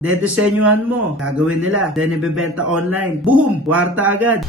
Dedesenyuhan mo, gagawin nila, then ibebenta online. Boom! Kwarta agad.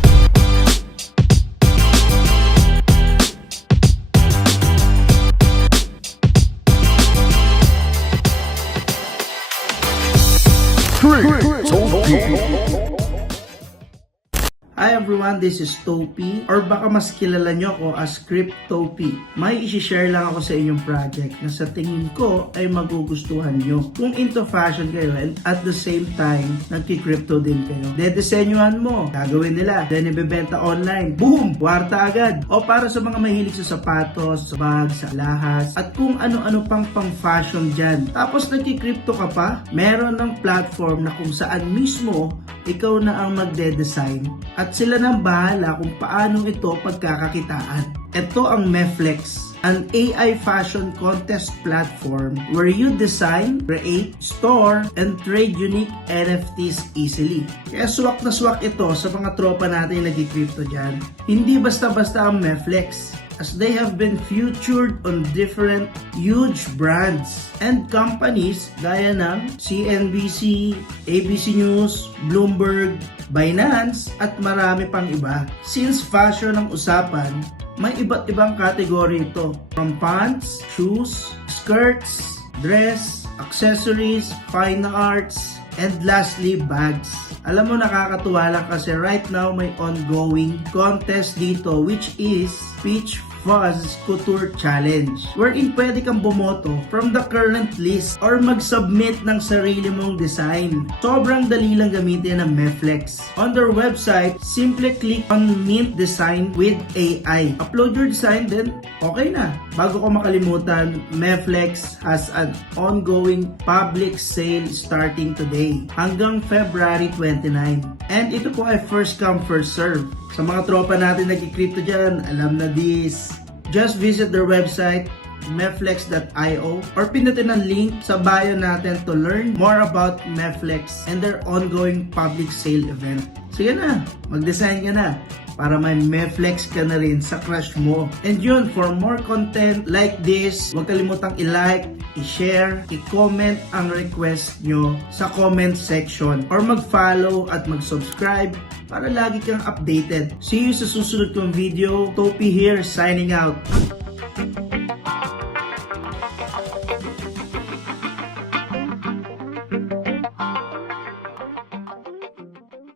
Hi everyone, this is Topi, or baka mas kilala nyo ako as Cryptopi. May isi-share lang ako sa inyong project na sa tingin ko ay magugustuhan nyo. Kung into fashion kayo and at the same time, nagki-crypto din kayo. Dedesenyuhan mo, gagawin nila, then ibebenta online. Boom! Kwarta agad! O para sa mga mahilig sa sapatos, sa bags, sa lahas, at kung ano-ano pang pang-fashion dyan. Tapos nagki-crypto ka pa, meron ng platform na kung saan mismo ikaw na ang magde-design at sila nang bahala kung paano ito pagkakakitaan. Ito ang Meflex, an AI fashion contest platform where you design, create, store, and trade unique NFTs easily. Kaya swak na swak ito sa mga tropa natin na nag-crypto dyan. Hindi basta-basta ang Meflex, as they have been featured on different huge brands and companies gaya ng CNBC, ABC News, Bloomberg, Binance, at marami pang iba. Since fashion ang usapan, may iba't ibang kategory ito. From pants, shoes, skirts, dress, accessories, fine arts, and lastly, bags. Alam mo, nakakatuwa lang kasi right now may ongoing contest dito which is Peach Fuzz Couture Challenge, wherein pwede kang bumoto from the current list or mag-submit ng sarili mong design. Sobrang dali lang gamitin ng Meflex. On their website, simply click on Mint Design with AI. Upload your design, then okay na. Bago ko makalimutan, Meflex has an ongoing public sale starting today hanggang February 29. And ito po ay first come first serve. Sa mga tropa natin nag-crypto dyan, alam na this. Just visit their website, meflex.io, or pinutin ang link sa bio natin to learn more about Meflex and their ongoing public sale event. Sige na, mag-design ka na para may Meflex ka na rin sa crush mo. And yun, for more content like this, huwag kalimutang i-like, i-share, i-comment ang request nyo sa comment section or mag-follow at mag-subscribe para lagi kang updated. See you sa susunod kong video. Topi here, signing out.